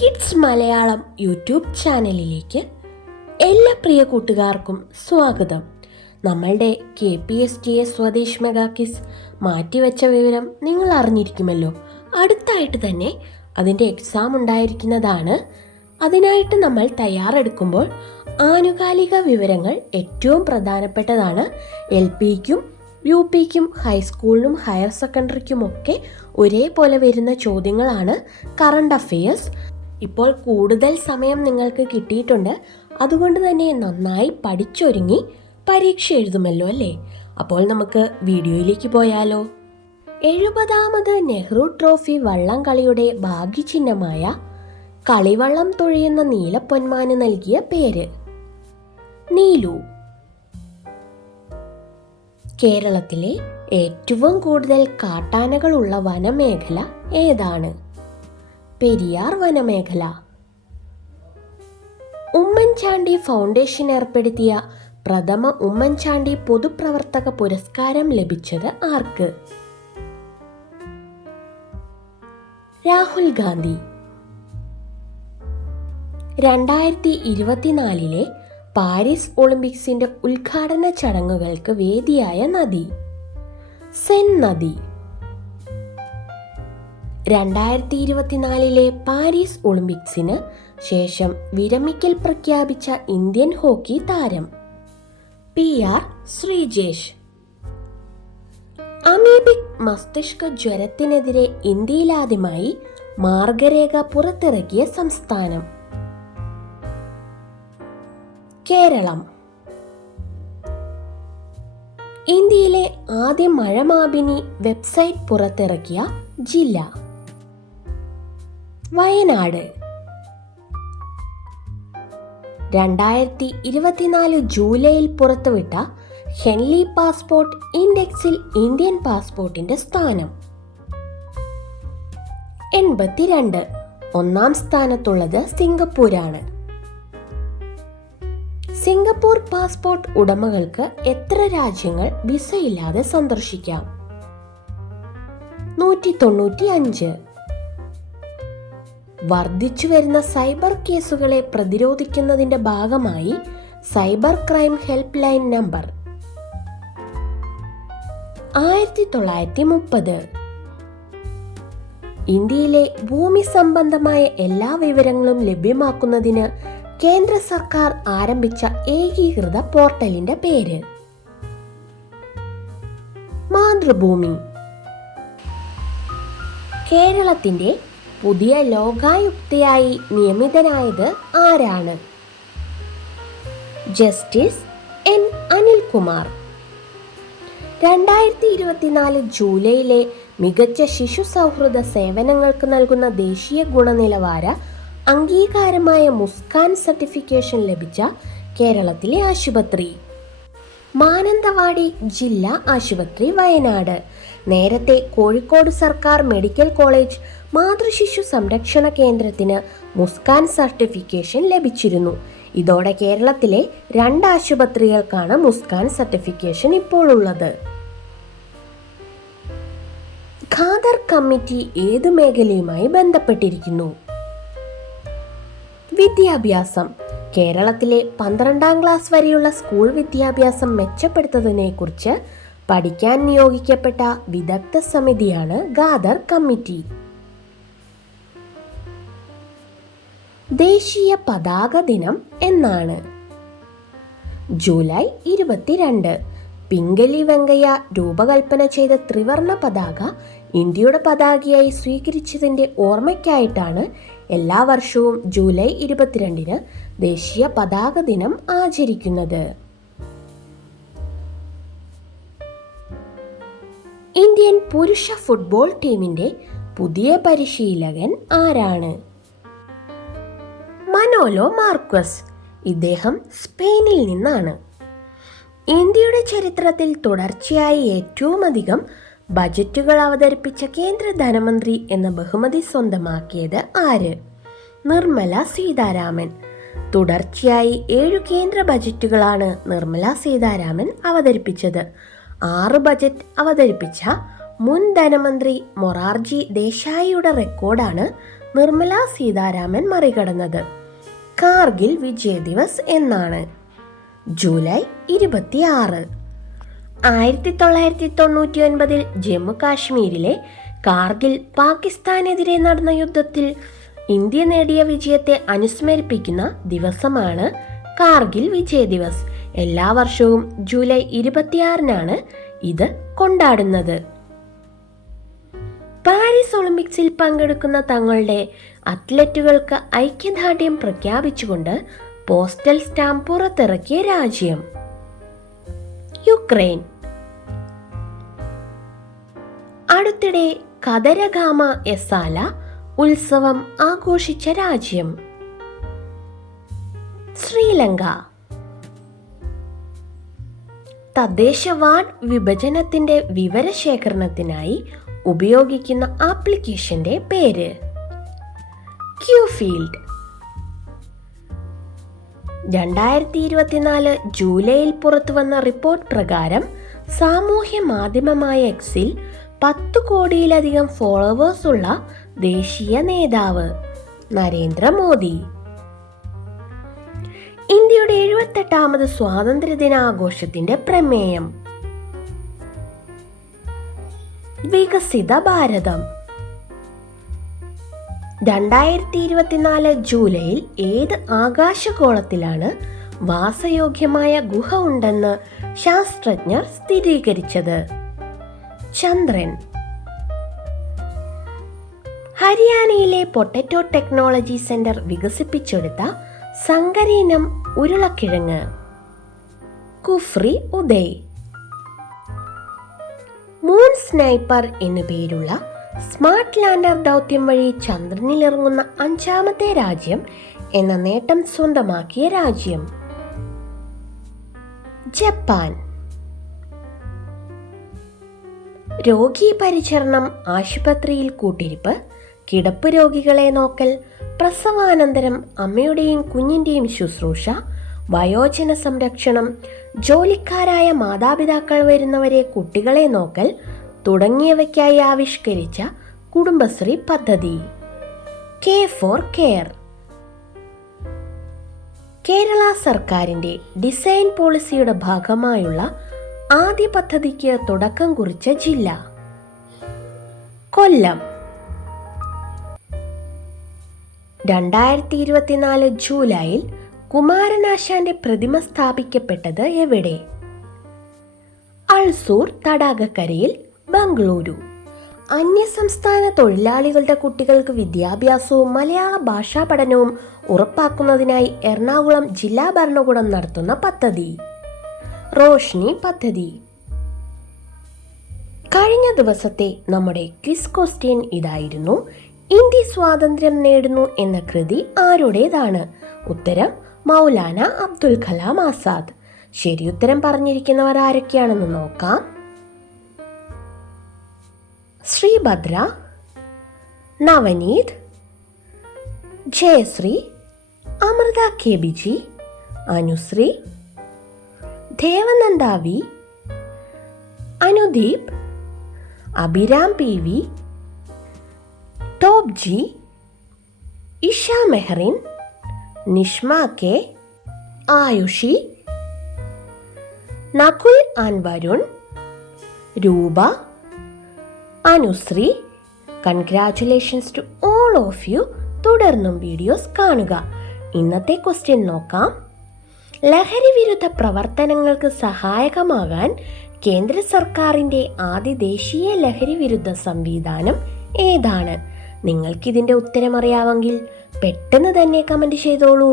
Kids Malayalam YouTube ചാനലിലേക്ക് എല്ലാ പ്രിയ കൂട്ടുകാർക്കും സ്വാഗതം. നമ്മളുടെ KPSTA സ്വദേശ് മെഗാ ക്വിസ് മാറ്റിവെച്ച വിവരം നിങ്ങൾ അറിഞ്ഞിരിക്കുമല്ലോ. അടുത്തായിട്ട് തന്നെ അതിൻ്റെ എക്സാം ഉണ്ടായിരിക്കുന്നതാണ്. അതിനായിട്ട് നമ്മൾ തയ്യാറെടുക്കുമ്പോൾ ആനുകാലിക വിവരങ്ങൾ ഏറ്റവും പ്രധാനപ്പെട്ടതാണ്. LPക്കും UPക്കും ഹൈസ്കൂളിനും ഹയർ സെക്കൻഡറിക്കുമൊക്കെ ഒരേപോലെ വരുന്ന ചോദ്യങ്ങളാണ് കറണ്ട് അഫെയേഴ്സ്. ഇപ്പോൾ കൂടുതൽ സമയം നിങ്ങൾക്ക് കിട്ടിയിട്ടുണ്ട്. അതുകൊണ്ട് തന്നെ നന്നായി പഠിച്ചൊരുങ്ങി പരീക്ഷ എഴുതുമല്ലോ അല്ലേ? അപ്പോൾ നമുക്ക് വീഡിയോയിലേക്ക് പോയാലോ. 70ാമത് നെഹ്റു ട്രോഫി വള്ളംകളിയുടെ ഭാഗ്യചിഹ്നമായ കളിവള്ളം തുഴയുന്ന നീലപ്പൊന്മാന് നൽകിയ പേര് നീലു. കേരളത്തിലെ ഏറ്റവും കൂടുതൽ കാട്ടാനകളുള്ള വനമേഖല ഏതാണ്? പെരിയാർ വനമേഖല. ഉമ്മൻചാണ്ടി ഫൗണ്ടേഷൻ ഏർപ്പെടുത്തിയ പ്രഥമ ഉമ്മൻചാണ്ടി പൊതുപ്രവർത്തക പുരസ്കാരം ലഭിച്ചത് ആർക്ക്? രാഹുൽ ഗാന്ധി. 2024 പാരീസ് ഒളിമ്പിക്സിന്റെ ഉദ്ഘാടന ചടങ്ങുകൾക്ക് വേദിയായ നദി സെൻ നദി. 2024 പാരീസ് ഒളിമ്പിക്സിന് ശേഷം വിരമിക്കൽ പ്രഖ്യാപിച്ച ഇന്ത്യൻ ഹോക്കി താരം PR ശ്രീജേഷ്. അമീബിക് മസ്തിഷ്ക ജ്വരത്തിനെതിരെ ഇന്ത്യയിലാദ്യമായി മാർഗരേഖ പുറത്തിറക്കിയ സംസ്ഥാനം കേരളം. ഇന്ത്യയിലെ ആദ്യ മഴമാപിനി വെബ്സൈറ്റ് പുറത്തിറക്കിയ ജില്ല വയനാട്. 2024 ജൂലൈയിൽ പുറത്തുവിട്ട ഹെൻലി പാസ്പോർട്ട് ഇൻഡെക്സിൽ ഇന്ത്യൻ പാസ്പോർട്ടിന്റെ സ്ഥാനം 82. ഒന്നാം സ്ഥാനത്തുള്ളത് സിംഗപ്പൂരാണ്. സിംഗപ്പൂർ പാസ്പോർട്ട് ഉടമകൾക്ക് എത്ര രാജ്യങ്ങൾ വിസയില്ലാതെ സന്ദർശിക്കാം? 195. വർദ്ധിച്ചു വരുന്ന സൈബർ കേസുകളെ പ്രതിരോധിക്കുന്നതിന്റെ ഭാഗമായി cyber crime help line number 1930. ഇന്ത്യയിലെ ഭൂമി സംബന്ധമായ എല്ലാ വിവരങ്ങളും ലഭ്യമാക്കുന്നതിന് കേന്ദ്ര സർക്കാർ ആരംഭിച്ച ഏകീകൃത പോർട്ടലിന്റെ പേര് മാതൃഭൂമി. കേരളത്തിന്റെ പുതിയ ലോകായുക്തയായി നിയമിതനായത് ആരാണ്? Justice N Anilkumar. 2024 ജൂലൈയിലെ മികച്ച ശിശു സൗഹൃദ സേവനങ്ങൾക്ക് നൽകുന്ന ദേശീയ ഗുണനിലവാര അംഗീകാരമായ മുസ്കാൻ സർട്ടിഫിക്കേഷൻ ലഭിച്ച കേരളത്തിലെ ആശുപത്രി മാനന്തവാടി ജില്ലാ ആശുപത്രി വയനാട്. നേരത്തെ കോഴിക്കോട് സർക്കാർ മെഡിക്കൽ കോളേജ് മാതൃശിശു സംരക്ഷണ കേന്ദ്രത്തിന് മുസ്കാൻ സർട്ടിഫിക്കേഷൻ ലഭിച്ചിരുന്നു. ഇതോടെ കേരളത്തിലെ 2 ആശുപത്രികൾക്കാണ് മുസ്കാൻ സർട്ടിഫിക്കേഷൻ ഇപ്പോൾ ഉള്ളത്. ഖാദർ കമ്മിറ്റി ഏതു മേഖലയുമായി ബന്ധപ്പെട്ടിരിക്കുന്നു? വിദ്യാഭ്യാസം. കേരളത്തിലെ 12ാം ക്ലാസ് വരെയുള്ള സ്കൂൾ വിദ്യാഭ്യാസം മെച്ചപ്പെടുത്തുന്നതിനെ കുറിച്ച് പഠിക്കാൻ നിയോഗിക്കപ്പെട്ട വിദഗ്ധ സമിതിയാണ് ഖാദർ കമ്മിറ്റി. ദേശീയ പതാക ദിനം എന്നാണ്? ജൂലൈ 22. പിംഗലി വെങ്കയ്യ രൂപകൽപ്പന ചെയ്ത ത്രിവർണ പതാക ഇന്ത്യയുടെ പതാകയായി സ്വീകരിച്ചതിൻ്റെ ഓർമ്മയ്ക്കായിട്ടാണ് എല്ലാ വർഷവും ജൂലൈ 22 ദേശീയ പതാക ദിനം ആചരിക്കുന്നത്. ഇന്ത്യൻ പുരുഷ ഫുട്ബോൾ ടീമിന്റെ പുതിയ പരിശീലകൻ ആരാണ്? Manolo marquess. ഇദ്ദേഹം സ്പെയിനിൽ നിന്നാണ്. ഇന്ത്യയുടെ ചരിത്രത്തിൽ തുടർച്ചയായി ഏറ്റവും അധികം ബജറ്റുകൾ അവതരിപ്പിച്ച കേന്ദ്ര ധനമന്ത്രി എന്ന ബഹുമതി സ്വന്തമാക്കിയത് ആര്? നിർമ്മല സീതാരാമൻ. തുടർച്ചയായി 7 കേന്ദ്ര ബജറ്റുകളാണ് നിർമ്മല സീതാരാമൻ അവതരിപ്പിച്ചത്. 6 ബജറ്റ് അവതരിപ്പിച്ച മുൻ ധനമന്ത്രി മൊറാർജി ദേശായിയുടെ റെക്കോർഡാണ് നിർമ്മല സീതാരാമൻ മറികടന്നത്? കാർഗിൽ വിജയ് ദിവസ് എന്നാണ്. ജൂലൈ 26. 1999 ജമ്മു കാശ്മീരിലെ കാർഗിൽ പാകിസ്ഥാനെതിരെ നടന്ന യുദ്ധത്തിൽ ഇന്ത്യ നേടിയ വിജയത്തെ അനുസ്മരിപ്പിക്കുന്ന ദിവസമാണ് കാർഗിൽ വിജയ് ദിവസ്. എല്ലാ വർഷവും ജൂലൈ 26 ഇത് കൊണ്ടാടുന്നത്. പാരീസ് ഒളിമ്പിക്സിൽ പങ്കെടുക്കുന്ന തങ്ങളുടെ അത്ലറ്റുകൾക്ക് ഐക്യദാർഢ്യം പ്രഖ്യാപിച്ചുകൊണ്ട് പോസ്റ്റൽ സ്റ്റാമ്പ് പുറത്തിറക്കിയ രാജ്യം യുക്രൈൻ. അടുത്തിടെ കദരഗാമ എസാല ഉത്സവം ആഘോഷിച്ച രാജ്യം ശ്രീലങ്ക. തദ്ദേശ വാർഡ് വിഭജനത്തിന്റെ വിവരശേഖരണത്തിനായി ഉപയോഗിക്കുന്ന ആപ്ലിക്കേഷന്റെ പേര് ക്യൂഫീൽഡ്. 2024 ജൂലൈയിൽ പുറത്തുവന്ന റിപ്പോർട്ട് പ്രകാരം സാമൂഹ്യ മാധ്യമമായ എക്സിൽ 10 കോടിയിലധികം ഫോളോവേഴ്സ് ഉള്ള ദേശീയ നേതാവ് നരേന്ദ്രമോദി. ഇന്ത്യയുടെ 78ാമത് സ്വാതന്ത്ര്യദിനാഘോഷത്തിന്റെ പ്രമേയം വികസിത ഭാരതം. 2024 ജൂലൈയിൽ ഏത് ആകാശഗോളത്തിലാണ് വാസയോഗ്യമായ ഗുഹ ഉണ്ടെന്ന് ശാസ്ത്രജ്ഞർ സ്ഥിരീകരിച്ചത്? ചന്ദ്രൻ. ഹരിയാനയിലെ പൊട്ടറ്റോ ടെക്നോളജി സെന്റർ വികസിപ്പിച്ചെടുത്ത സങ്കരയിനം ഉരുളക്കിഴങ്ങ് കുഫ്രി ഉദയ്. മൂൺ സ്നൈപ്പർ എന്നു പേരുള്ള സ്മാർട്ട് ലാൻഡർ ദൗത്യം വഴി ചന്ദ്രനിലിറങ്ങുന്ന 5ാമത്തെ രാജ്യം എന്ന നേട്ടം സ്വന്തമാക്കിയ രാജ്യം ജപ്പാൻ. രോഗീ പരിചരണം, ആശുപത്രിയിൽ കൂട്ടിരിപ്പ്, കിടപ്പ് രോഗികളെ നോക്കൽ, പ്രസവാനന്തരം അമ്മയുടെയും കുഞ്ഞിൻ്റെയും ശുശ്രൂഷ, വയോജന സംരക്ഷണം, ജോലിക്കാരായ മാതാപിതാക്കൾ വരുന്നവരെ കുട്ടികളെ നോക്കൽ തുടങ്ങിയവയ്ക്കായി ആവിഷ്കരിച്ച കുടുംബശ്രീ പദ്ധതി K4 കെയർ. കേരള സർക്കാരിന്റെ ഡിസൈൻ പോളിസിയുടെ ഭാഗമായുള്ള ആദ്യ പദ്ധതിക്ക് തുടക്കം കുറിച്ച ജില്ല കൊല്ലം. 2024 ജൂലൈയിൽ കുമാരനാശാന്റെ പ്രതിമ സ്ഥാപിക്കപ്പെട്ടത് എവിടെ? അൾസൂർ തടാകക്കരയിൽ, ബംഗളൂരു. അന്യസംസ്ഥാന തൊഴിലാളികളുടെ കുട്ടികൾക്ക് വിദ്യാഭ്യാസവും മലയാള ഭാഷാ പഠനവും ഉറപ്പാക്കുന്നതിനായി എറണാകുളം ജില്ലാ ഭരണകൂടം നടത്തുന്ന പദ്ധതി റോഷ്നി പദ്ധതി. കഴിഞ്ഞ ദിവസത്തെ നമ്മുടെ ക്വിസ് ക്വസ്റ്റ്യൻ ഇതായിരുന്നു: ഇന്ത്യ സ്വാതന്ത്ര്യം നേടുന്നു എന്ന കൃതി ആരുടേതാണ്? ഉത്തരം മൗലാന അബ്ദുൽ കലാം ആസാദ്. ശരിയുത്തരം പറഞ്ഞിരിക്കുന്നവർ ആരൊക്കെയാണെന്ന് നോക്കാം. Sreebhadra, Navaneeth, Jayasree, Amrutha KBG, Anusree, Devananda V, Anudeep, Abhiram PV, ടോപ് G, Isha Meherin, Nishma K, Ayushi, Nakul and Varun, Roopa, Anusree. Congratulations to all of you. തുടർന്നും വീഡിയോസ് കാണുക. ഇന്നത്തെ ക്വസ്റ്റ്യൻ നോക്കാം. ലഹരി വിരുദ്ധ പ്രവർത്തനങ്ങൾക്ക് സഹായകമാകാൻ കേന്ദ്ര സർക്കാരിൻ്റെ ആദ്യ ദേശീയ ലഹരി വിരുദ്ധ സംവിധാനം ഏതാണ്? നിങ്ങൾക്കിതിൻ്റെ ഉത്തരം അറിയാമെങ്കിൽ പെട്ടെന്ന് തന്നെ കമൻറ്റ് ചെയ്തോളൂ.